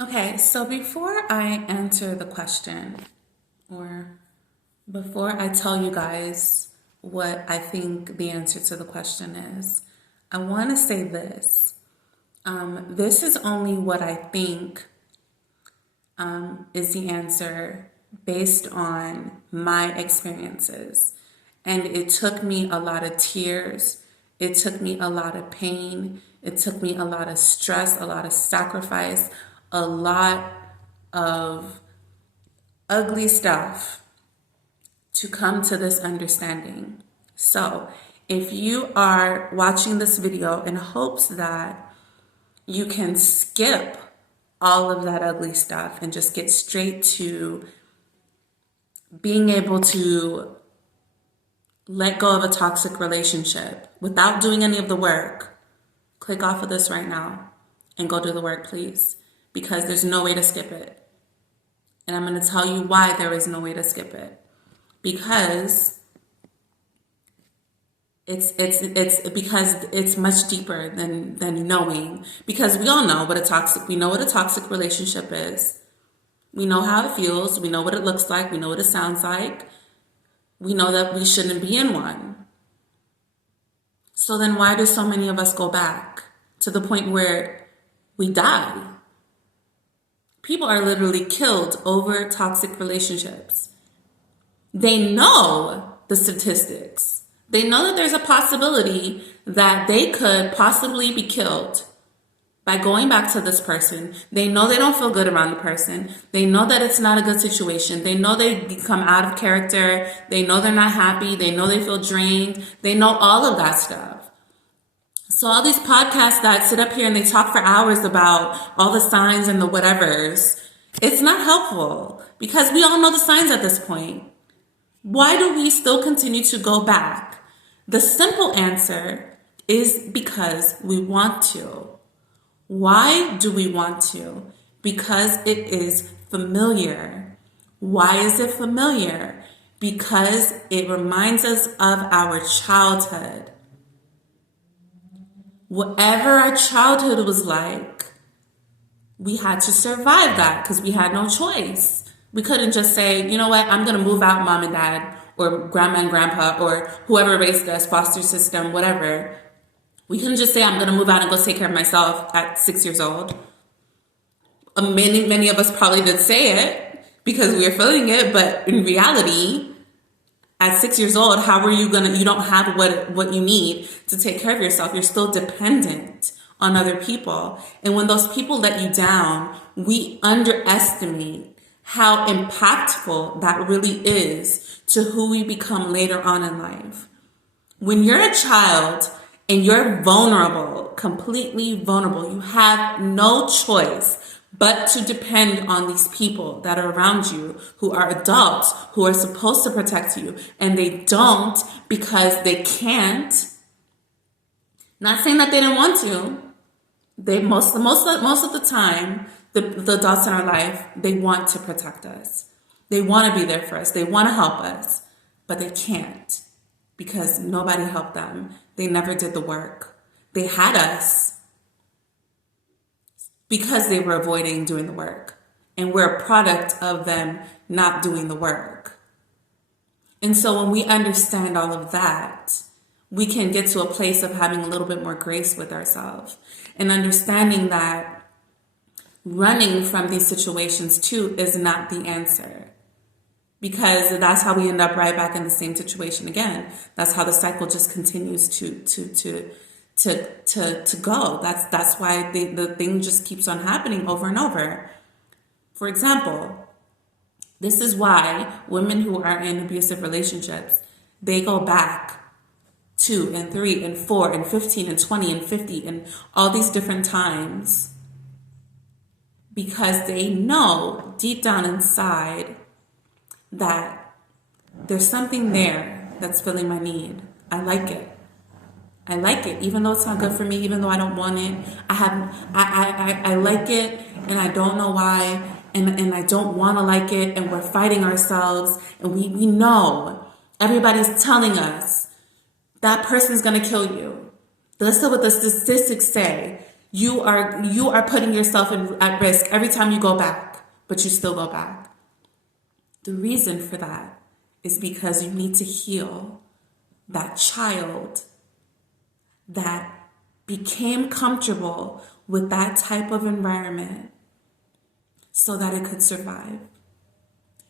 Okay, so before I answer the question, or before I tell you guys what I think the answer to the question is, I want to say this. This is only what I think is the answer based on my experiences. And it took me a lot of tears. It took me a lot of pain. It took me a lot of stress, a lot of sacrifice, a lot of ugly stuff to come to this understanding. So, if you are watching this video in hopes that you can skip all of that ugly stuff and just get straight to being able to let go of a toxic relationship without doing any of the work, click off of this right now and go do the work, please, because there's no way to skip it. And I'm going to tell you why there is no way to skip it. Because it's much deeper than knowing. Because we all know what we know what a toxic relationship is. We know how it feels. We know what it looks like. We know what it sounds like. We know that we shouldn't be in one. So then why do so many of us go back to the point where we die? People are literally killed over toxic relationships. They know the statistics. They know that there's a possibility that they could possibly be killed by going back to this person. They know they don't feel good around the person. They know that it's not a good situation. They know they become out of character. They know they're not happy. They know they feel drained. They know all of that stuff. So all these podcasts that sit up here and they talk for hours about all the signs and the whatevers, it's not helpful because we all know the signs at this point. Why do we still continue to go back? The simple answer is because we want to. Why do we want to? Because it is familiar. Why is it familiar? Because it reminds us of our childhood. Whatever our childhood was like, we had to survive that because we had no choice. We couldn't just say, you know what, I'm going to move out, mom and dad, or grandma and grandpa, or whoever raised us, foster system, whatever. We couldn't just say, I'm going to move out and go take care of myself at 6 years old. Many of us probably did say it because we were feeling it, but in reality, at 6 years old, how are you you don't have what you need to take care of yourself. You're still dependent on other people. And when those people let you down, we underestimate how impactful that really is to who we become later on in life. When you're a child and you're vulnerable, completely vulnerable, you have no choice but to depend on these people that are around you who are adults, who are supposed to protect you, and they don't because they can't. Not saying that they didn't want to. They most of the time, the adults in our life, they want to protect us. They want to be there for us. They want to help us, but they can't because nobody helped them. They never did the work. They had us because they were avoiding doing the work. And we're a product of them not doing the work. And so when we understand all of that, we can get to a place of having a little bit more grace with ourselves and understanding that running from these situations too is not the answer. Because that's how we end up right back in the same situation again. That's how the cycle just continues to go. That's why the thing just keeps on happening over and over. For example, this is why women who are in abusive relationships, they go back 2 and 3 and 4 and 15 and 20 and 50 and all these different times because they know deep down inside that there's something there that's filling my need. I like it. I like it, even though it's not good for me, even though I don't want it. I like it, and I don't know why, and I don't want to like it, and we're fighting ourselves, and we know everybody's telling us that person's gonna kill you. Listen to what the statistics say. You are putting yourself at risk every time you go back, but you still go back. The reason for that is because you need to heal that child that became comfortable with that type of environment so that it could survive.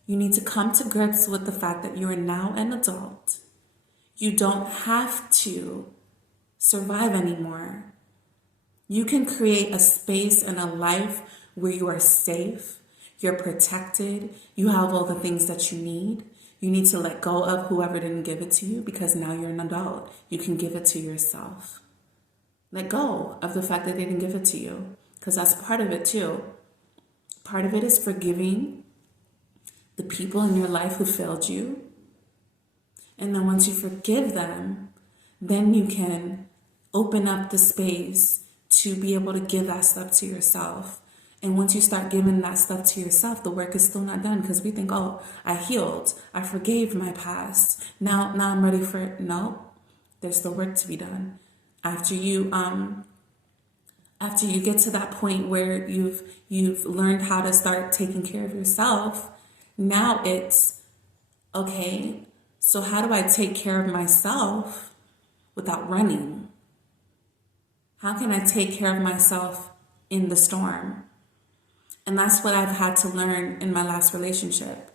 You need to come to grips with the fact that you are now an adult. You don't have to survive anymore. You can create a space and a life where you are safe, you're protected, you have all the things that you need. You need to let go of whoever didn't give it to you because now you're an adult. You can give it to yourself. Let go of the fact that they didn't give it to you because that's part of it too. Part of it is forgiving the people in your life who failed you. And then once you forgive them, then you can open up the space to be able to give that stuff to yourself. And once you start giving that stuff to yourself, the work is still not done because we think, oh, I healed. I forgave my past. Now I'm ready for it. No, there's still work to be done. After you get to that point where you've learned how to start taking care of yourself, now it's, okay, so how do I take care of myself without running? How can I take care of myself in the storm? And that's what I've had to learn in my last relationship.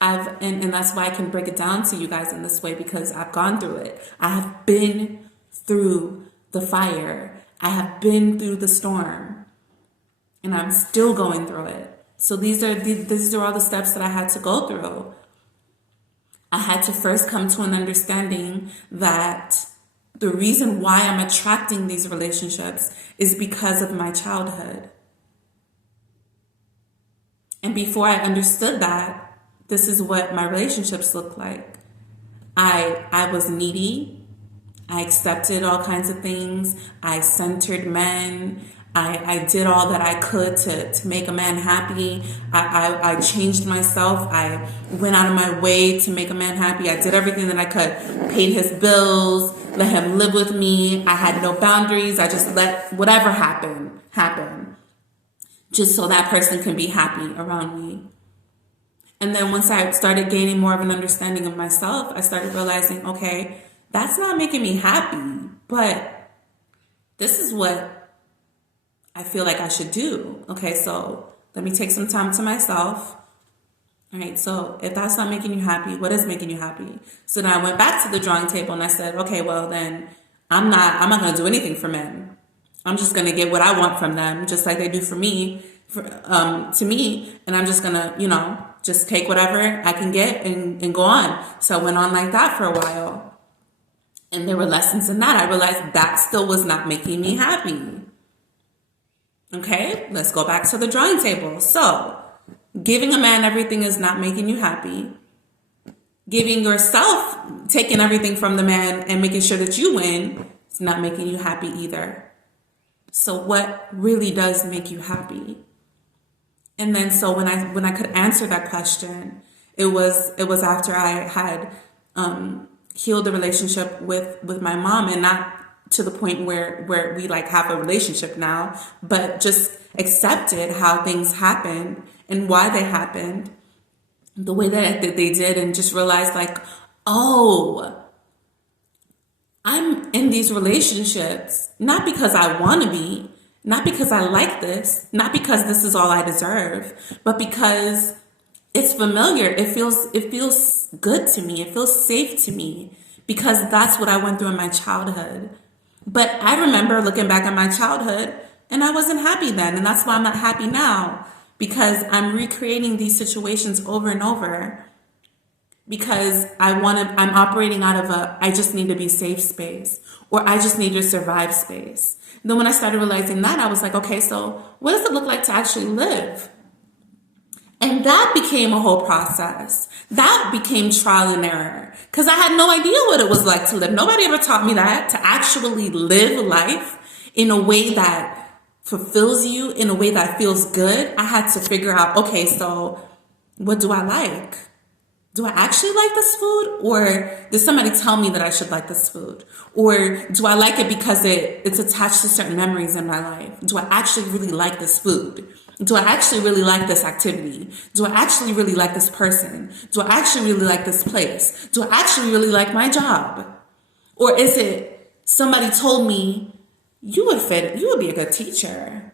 And that's why I can break it down to you guys in this way, because I've gone through it. I have been through the fire. I have been through the storm. And I'm still going through it. So these are all the steps that I had to go through. I had to first come to an understanding that the reason why I'm attracting these relationships is because of my childhood. And before I understood that, this is what my relationships looked like. I was needy. I accepted all kinds of things. I centered men. I did all that I could to make a man happy. I changed myself. I went out of my way to make a man happy. I did everything that I could. Paid his bills, let him live with me. I had no boundaries. I just let whatever happen. Just so that person can be happy around me. And then once I started gaining more of an understanding of myself, I started realizing, okay, that's not making me happy, but this is what I feel like I should do. Okay, so let me take some time to myself. All right, so if that's not making you happy, what is making you happy? So then I went back to the drawing table and I said, okay, well then I'm not going to do anything for men. I'm just going to get what I want from them, just like they do for me, to me. And I'm just going to, just take whatever I can get and go on. So I went on like that for a while. And there were lessons in that. I realized that still was not making me happy. Okay, let's go back to the drawing table. So giving a man everything is not making you happy. Giving yourself, taking everything from the man and making sure that you win, is not making you happy either. So what really does make you happy? And then so when I could answer that question, it was after I had healed the relationship with my mom, and not to the point where we like have a relationship now, but just accepted how things happened and why they happened the way that they did, and just realized like, oh, I'm in these relationships not because I want to be, not because I like this, not because this is all I deserve, but because it's familiar. It feels good to me. It feels safe to me because that's what I went through in my childhood. But I remember looking back at my childhood and I wasn't happy then. And that's why I'm not happy now, because I'm recreating these situations over and over because I'm operating out of I just need to be safe space, or I just need to survive space. Then when I started realizing that, I was like, okay, so what does it look like to actually live? And that became a whole process. That became trial and error because I had no idea what it was like to live. Nobody ever taught me that, to actually live life in a way that fulfills you, in a way that feels good. I had to figure out, okay, so what do I like? do I actually like this food, or did somebody tell me that I should like this food? Or do I like it because it's attached to certain memories in my life? Do I actually really like this food? Do I actually really like this activity? Do I actually really like this person? Do I actually really like this place? Do I actually really like my job? Or is it somebody told me you would be a good teacher,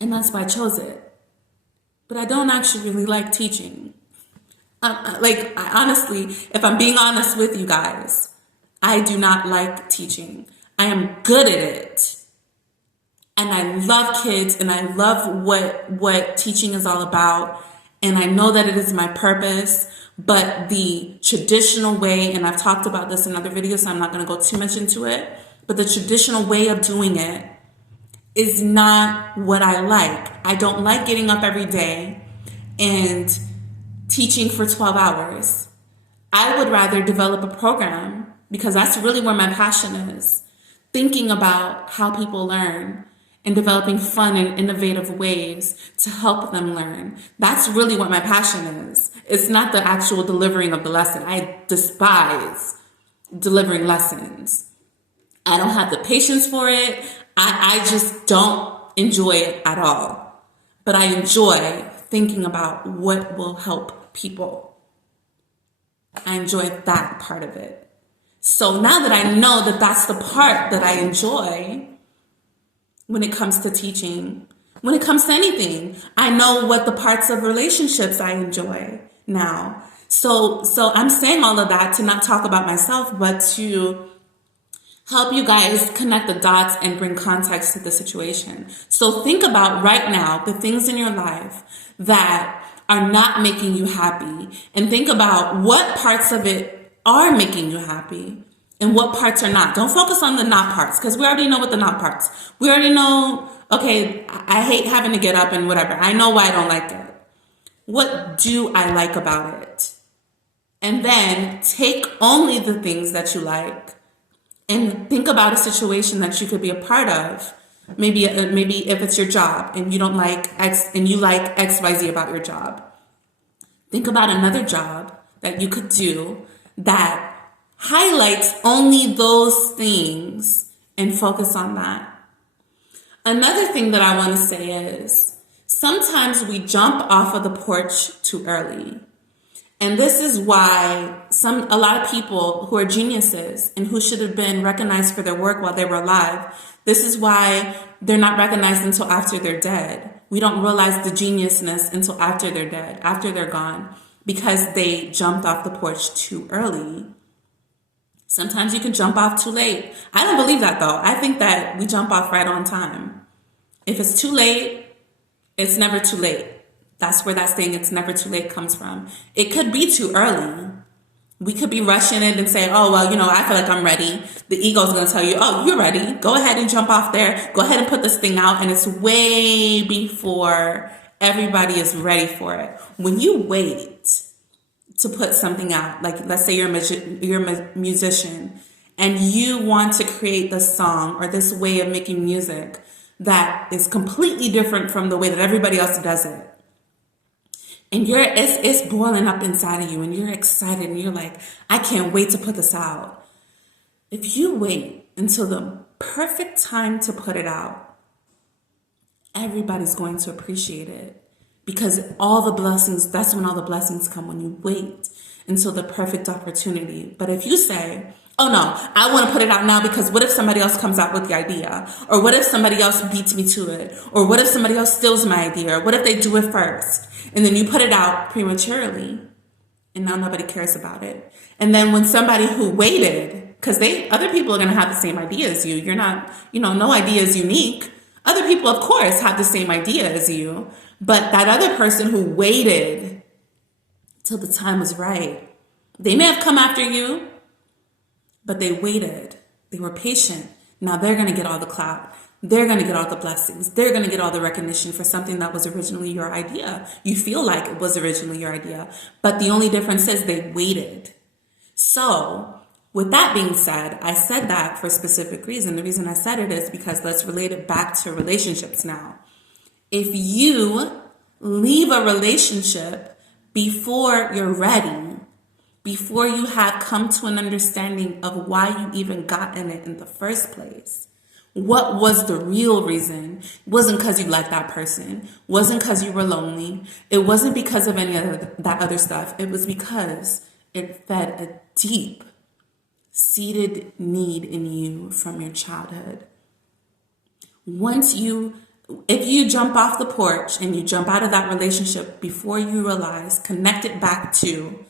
and that's why I chose it. But I don't actually really like teaching. Honestly, if I'm being honest with you guys, I do not like teaching. I am good at it. And I love kids, and I love what teaching is all about. And I know that it is my purpose, but the traditional way, and I've talked about this in other videos, so I'm not going to go too much into it, but the traditional way of doing it is not what I like. I don't like getting up every day and teaching for 12 hours. I would rather develop a program, because that's really where my passion is. Thinking about how people learn and developing fun and innovative ways to help them learn. That's really what my passion is. It's not the actual delivering of the lesson. I despise delivering lessons. I don't have the patience for it. I just don't enjoy it at all. But I enjoy thinking about what will help people. I enjoy that part of it. So now that I know that that's the part that I enjoy when it comes to teaching, when it comes to anything, I know what the parts of relationships I enjoy now. So I'm saying all of that to not talk about myself, but to help you guys connect the dots and bring context to the situation. So think about right now the things in your life that are not making you happy, and think about what parts of it are making you happy and what parts are not. Don't focus on the not parts, because we already know what the not parts. We already know, okay, I hate having to get up and whatever. I know why I don't like it. What do I like about it? And then take only the things that you like and think about a situation that you could be a part of. Maybe if it's your job and you don't like X and you like XYZ about your job. Think about another job that you could do that highlights only those things and focus on that. Another thing that I want to say is sometimes we jump off of the porch too early. And this is why a lot of people who are geniuses and who should have been recognized for their work while they were alive, this is why they're not recognized until after they're dead. We don't realize the geniusness until after they're dead, after they're gone, because they jumped off the porch too early. Sometimes you can jump off too late. I don't believe that, though. I think that we jump off right on time. If it's too late, it's never too late. That's where that saying, it's never too late, comes from. It could be too early. We could be rushing it and saying, oh, well, I feel like I'm ready. The ego's going to tell you, oh, you're ready. Go ahead and jump off there. Go ahead and put this thing out. And it's way before everybody is ready for it. When you wait to put something out, like let's say you're a musician and you want to create this song or this way of making music that is completely different from the way that everybody else does it. And it's boiling up inside of you and you're excited and you're like, I can't wait to put this out. If you wait until the perfect time to put it out, everybody's going to appreciate it, because all the blessings, that's when all the blessings come, when you wait until the perfect opportunity. But if you say, oh no, I want to put it out now because what if somebody else comes out with the idea? Or what if somebody else beats me to it? Or what if somebody else steals my idea? Or what if they do it first? And then you put it out prematurely and now nobody cares about it. And then when somebody who waited, because other people are going to have the same idea as you. You're not, no idea is unique. Other people, of course, have the same idea as you. But that other person who waited till the time was right, they may have come after you, but they waited. They were patient. Now they're going to get all the clout. They're going to get all the blessings. They're going to get all the recognition for something that was originally your idea. You feel like it was originally your idea, but the only difference is they waited. So with that being said, I said that for a specific reason. The reason I said it is because let's relate it back to relationships now. If you leave a relationship before you're ready, before you have come to an understanding of why you even got in it in the first place. What was the real reason? It wasn't because you liked that person. It wasn't because you were lonely. It wasn't because of any of that other stuff. It was because it fed a deep seated need in you from your childhood. If you jump off the porch and you jump out of that relationship before you realize, connect it back to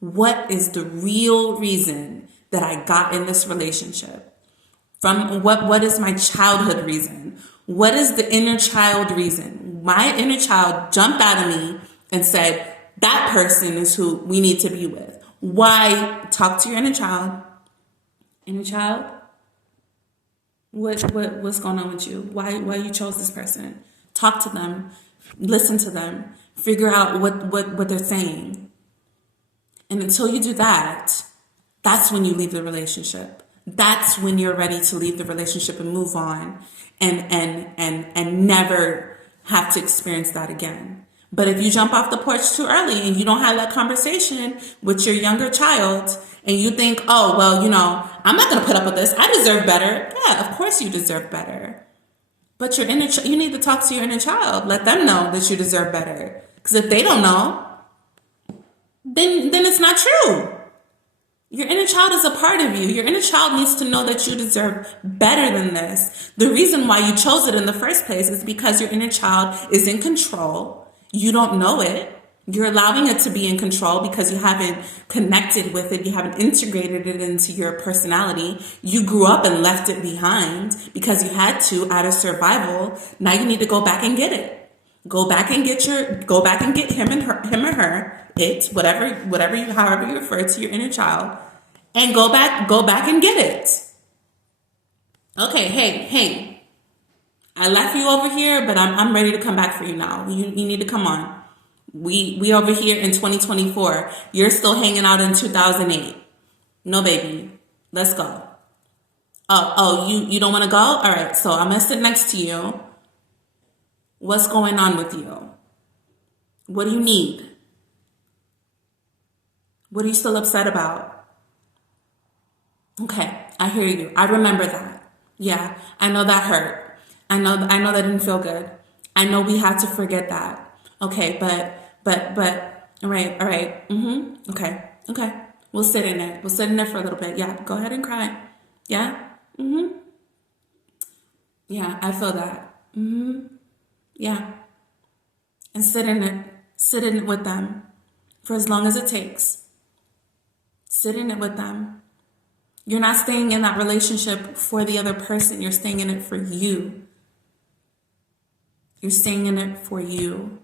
what is the real reason that I got in this relationship? From what is my childhood reason? What is the inner child reason? My inner child jumped out of me and said, that person is who we need to be with. Why? Talk to your inner child. Inner child? What's going on with you? Why you chose this person? Talk to them. Listen to them. Figure out what they're saying. And until you do that, that's when you leave the relationship. That's when you're ready to leave the relationship and move on and never have to experience that again. But if you jump off the porch too early and you don't have that conversation with your younger child and you think, oh, well, I'm not going to put up with this. I deserve better. Yeah, of course you deserve better. But you need to talk to your inner child. Let them know that you deserve better. Because if they don't know, then it's not true. Your inner child is a part of you. Your inner child needs to know that you deserve better than this. The reason why you chose it in the first place is because your inner child is in control. You don't know it. You're allowing it to be in control because you haven't connected with it. You haven't integrated it into your personality. You grew up and left it behind because you had to out of survival. Now you need to go back and get it. Go back and get him or her, it, however you refer to your inner child, and go back and get it. Okay, hey, I left you over here, but I'm ready to come back for you now. You need to come on. We over here in 2024. You're still hanging out in 2008. No, baby. Let's go. Oh, you don't want to go? All right, so I'm going to sit next to you. What's going on with you? What do you need? What are you still upset about? Okay, I hear you. I remember that. Yeah, I know that hurt. I know that didn't feel good. I know we had to forget that. Okay, but, all right. Okay. We'll sit in it. We'll sit in it for a little bit. Yeah, go ahead and cry. Yeah? Yeah, I feel that. Yeah. And sit in it. Sit in it with them for as long as it takes. Sit in it with them. You're not staying in that relationship for the other person. You're staying in it for you. You're staying in it for you.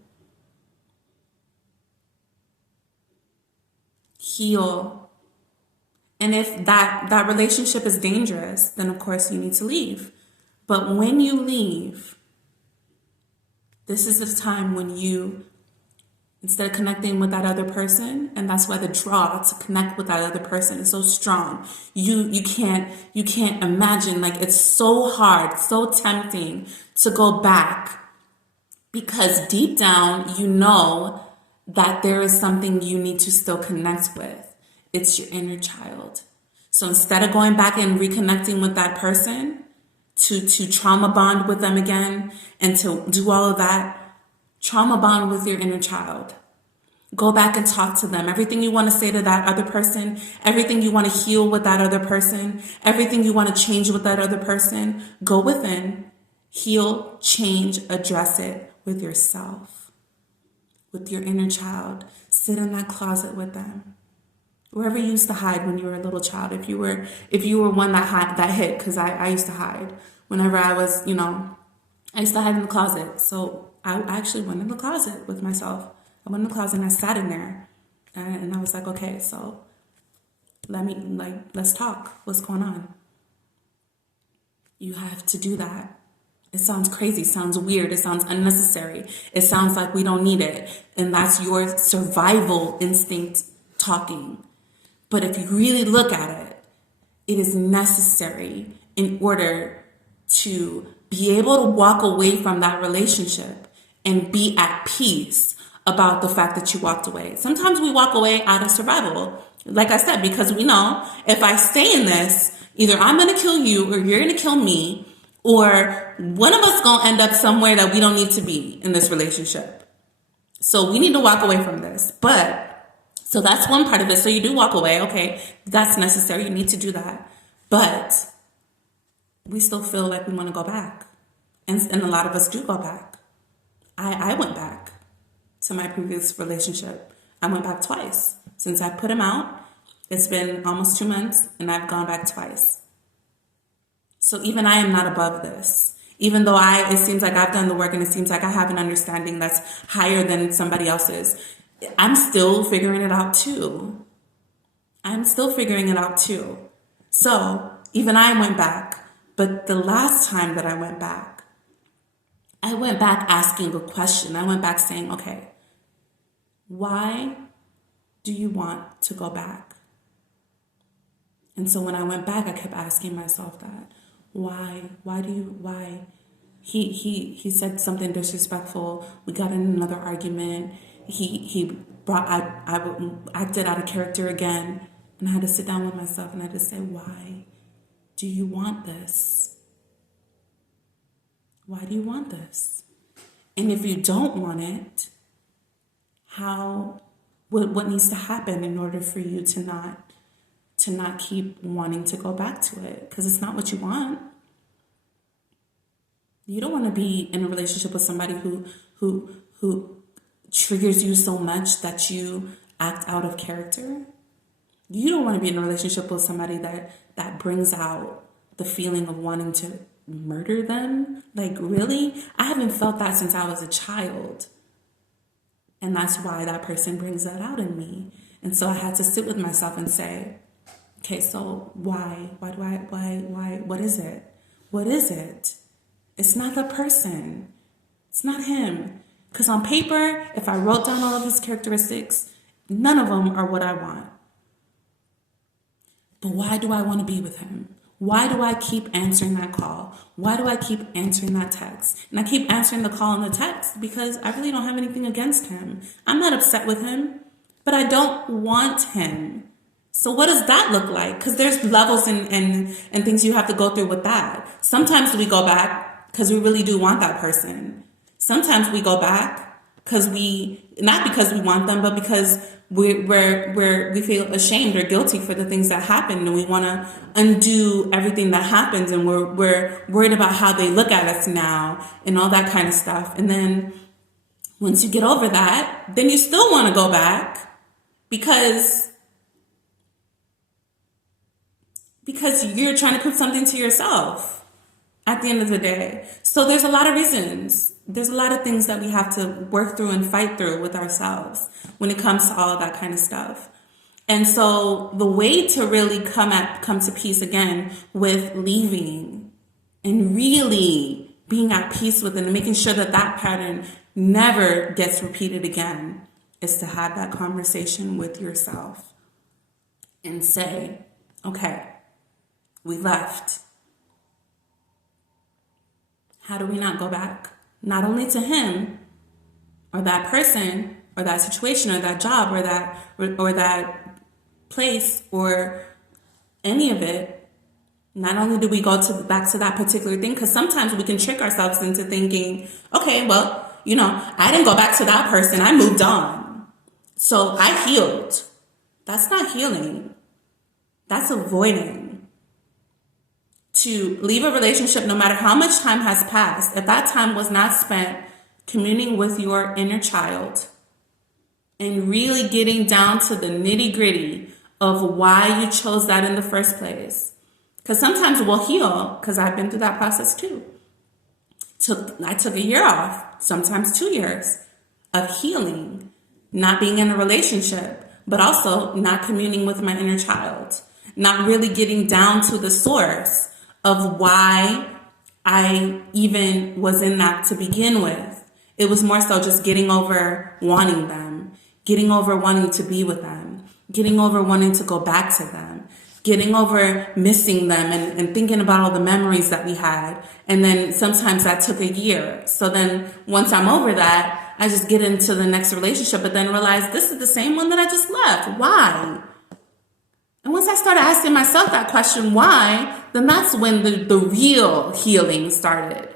Heal. And if that relationship is dangerous, then of course you need to leave. But when you leave, this is the time when you, instead of connecting with that other person, and that's why the draw to connect with that other person is so strong. You can't imagine, like, it's so hard, so tempting to go back because deep down you know that there is something you need to still connect with. It's your inner child. So instead of going back and reconnecting with that person, to trauma bond with them again and to do all of that, trauma bond with your inner child. Go back and talk to them. Everything you want to say to that other person, everything you want to heal with that other person, everything you want to change with that other person, go within, heal, change, address it with yourself, with your inner child. Sit in that closet with them. Wherever you used to hide when you were a little child, if you were one that hid, because I used to hide whenever I was, I used to hide in the closet. So I actually went in the closet with myself. I went in the closet and I sat in there, and I was like, okay, so let's talk. What's going on? You have to do that. It sounds crazy, sounds weird, it sounds unnecessary. It sounds like we don't need it. And that's your survival instinct talking. But if you really look at it, it is necessary in order to be able to walk away from that relationship and be at peace about the fact that you walked away. Sometimes we walk away out of survival. Like I said, because we know if I stay in this, either I'm going to kill you or you're going to kill me, or one of us going to end up somewhere that we don't need to be in this relationship. So we need to walk away from this. So that's one part of it. So you do walk away. Okay, that's necessary. You need to do that. But we still feel like we want to go back. And a lot of us do go back. I went back to my previous relationship. I went back twice. Since I put him out, it's been almost 2 months and I've gone back twice. So even I am not above this. Even though it seems like I've done the work and it seems like I have an understanding that's higher than somebody else's, I'm still figuring it out too. So even I went back. But the last time that I went back asking a question. I went back saying, okay, why do you want to go back? And so when I went back, I kept asking myself that. Why? He said something disrespectful. We got in another argument. I acted out of character again. And I had to sit down with myself and I had to say, why do you want this? Why do you want this? And if you don't want it, what needs to happen in order for you to not keep wanting to go back to it? Because it's not what you want. You don't want to be in a relationship with somebody who triggers you so much that you act out of character. You don't want to be in a relationship with somebody that brings out the feeling of wanting to murder them. Like, really? I haven't felt that since I was a child. And that's why that person brings that out in me. And so I had to sit with myself and say, okay, so why, what is it? What is it? It's not the person. It's not him. Because on paper, if I wrote down all of his characteristics, none of them are what I want. But why do I want to be with him? Why do I keep answering that call? Why do I keep answering that text? And I keep answering the call and the text because I really don't have anything against him. I'm not upset with him, but I don't want him. So what does that look like? Because there's levels and things you have to go through with that. Sometimes we go back because we really do want that person. Sometimes we go back not because we want them, but because we feel ashamed or guilty for the things that happened, and we want to undo everything that happens, and we're worried about how they look at us now and all that kind of stuff. And then once you get over that, then you still want to go back because you're trying to prove something to yourself at the end of the day. So there's a lot of reasons. There's a lot of things that we have to work through and fight through with ourselves when it comes to all of that kind of stuff. And so the way to really come to peace again with leaving and really being at peace with it and making sure that pattern never gets repeated again is to have that conversation with yourself and say, okay, we left. How do we not go back? Not only to him or that person or that situation or that job or that place or any of it. Not only do we go back to that particular thing, because sometimes we can trick ourselves into thinking, okay, well, I didn't go back to that person. I moved on. So I healed. That's not healing. That's avoiding. To leave a relationship, no matter how much time has passed, if that time was not spent communing with your inner child and really getting down to the nitty gritty of why you chose that in the first place. Because sometimes we'll heal, because I've been through that process too. I took a year off, sometimes 2 years of healing, not being in a relationship, but also not communing with my inner child, not really getting down to the source of why I even was in that to begin with. It was more so just getting over wanting them, getting over wanting to be with them, getting over wanting to go back to them, getting over missing them and thinking about all the memories that we had. And then sometimes that took a year. So then once I'm over that, I just get into the next relationship, but then realize this is the same one that I just left. Why? And once I started asking myself that question, why, then that's when the real healing started.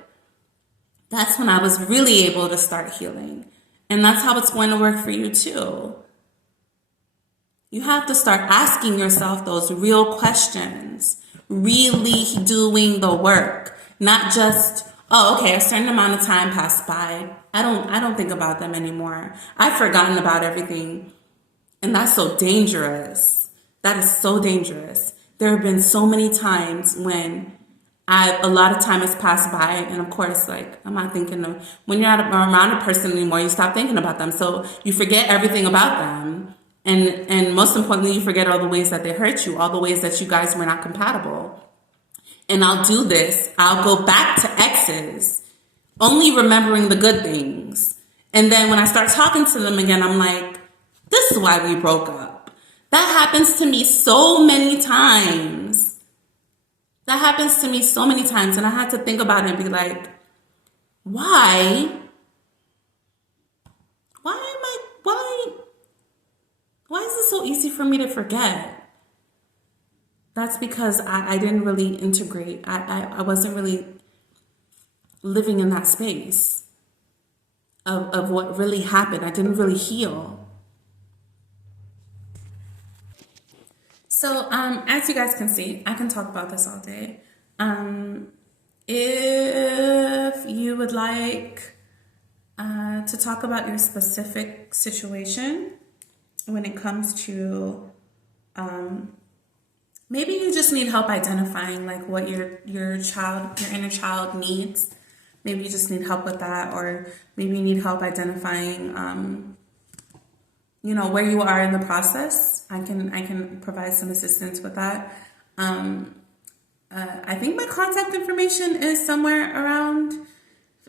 That's when I was really able to start healing. And that's how it's going to work for you too. You have to start asking yourself those real questions, really doing the work, not just, oh, okay, a certain amount of time passed by. I don't think about them anymore. I've forgotten about everything. And that's so dangerous. That is so dangerous. There have been so many times when a lot of time has passed by, and of course, like, I'm not thinking of, when you're not around a person anymore, you stop thinking about them. So you forget everything about them. And most importantly, you forget all the ways that they hurt you, all the ways that you guys were not compatible. And I'll do this. I'll go back to exes, only remembering the good things. And then when I start talking to them again, I'm like, this is why we broke up. That happens to me so many times. And I had to think about it and be like, why is it so easy for me to forget? That's because I didn't really integrate. I wasn't really living in that space of what really happened. I didn't really heal. So, as you guys can see, I can talk about this all day. If you would like to talk about your specific situation when it comes to, maybe you just need help identifying like what your inner child needs. Maybe you just need help with that, or maybe you need help identifying, where you are in the process. I can provide some assistance with that. I think my contact information is somewhere around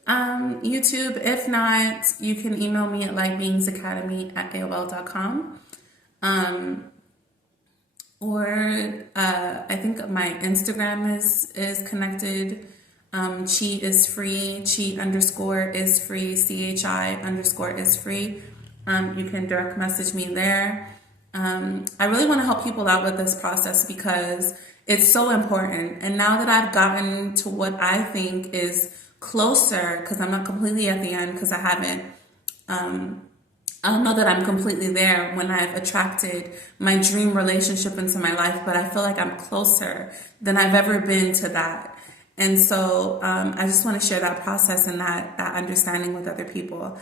YouTube. If not, you can email me at lightbeingsacademy@aol.com. Or I think my Instagram is connected. Chi is free. Chi_is free. CHI_is free. You can direct message me there. I really want to help people out with this process because it's so important. And now that I've gotten to what I think is closer, because I'm not completely at the end, because I haven't, I don't know that I'm completely there when I've attracted my dream relationship into my life, but I feel like I'm closer than I've ever been to that. And so I just want to share that process and that understanding with other people.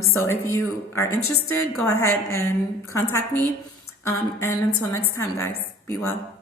So if you are interested, go ahead and contact me. And until next time, guys, be well.